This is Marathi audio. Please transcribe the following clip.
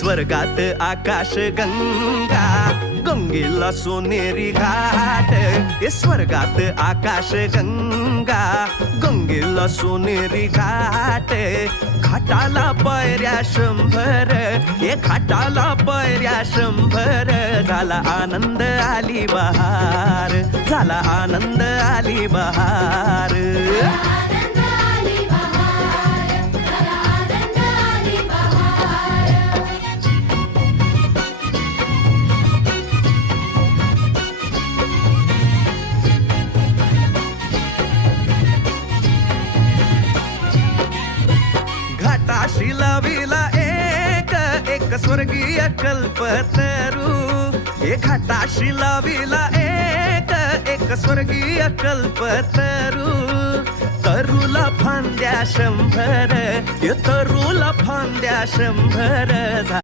स्वर्गात आकाश गंगा, गंगेला सोनेरी घाट. स्वर्गात आकाश गंगा, गंगेला सोनेरी घाट. घाटाला पायऱ्या 100, घाटाला पायऱ्या 100. झाला आनंद आली बहार, झाला आनंद आली बहार. घाटाशी लाविला एक स्वर्गीय कल्पतरू. घाटाशी लाविला एक स्वर्गीय कल्पतरू. तरूला फांद्या 100, तरूला फांद्या 100.